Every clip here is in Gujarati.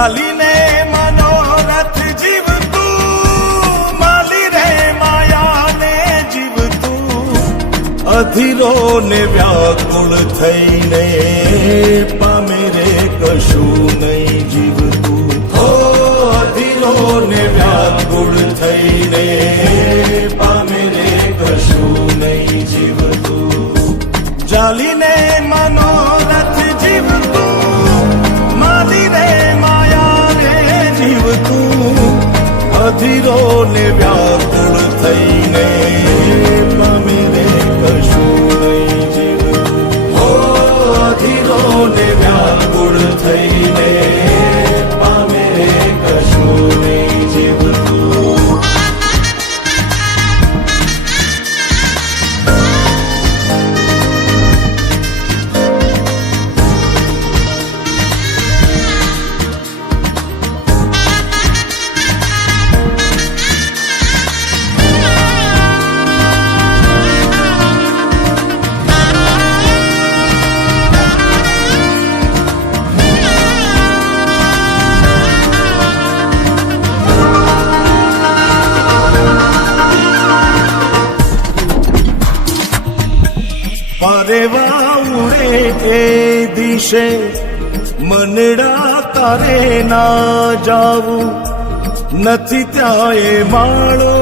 ચાલીને મનોરથ જીવતું, માલી રે માયાને જીવતું, અધીરો ને વ્યાકુળ થઈને પામે રે કશું નહીં જીવતું. ઓ અધીરો ને વ્યાકુળ થઈને પામે રે કશું નહીં જીવતું. ચાલીને મનોરથ જીવતું, માલી રે માયા રે જીવતું, અધીરો ને વ્યાકુળ થઈને પામે રે કશું નહીં જીવતું. ઓ અધીરો ને વ્યાકુળ થઈને પામે રે કશું નહીં જીવતું. પરેવા ઉડે એ દિશે મનડા તારે ના જાવું, નથી ત્યાં એ માળો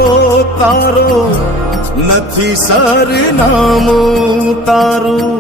તારો, નથી સરનામું તારું.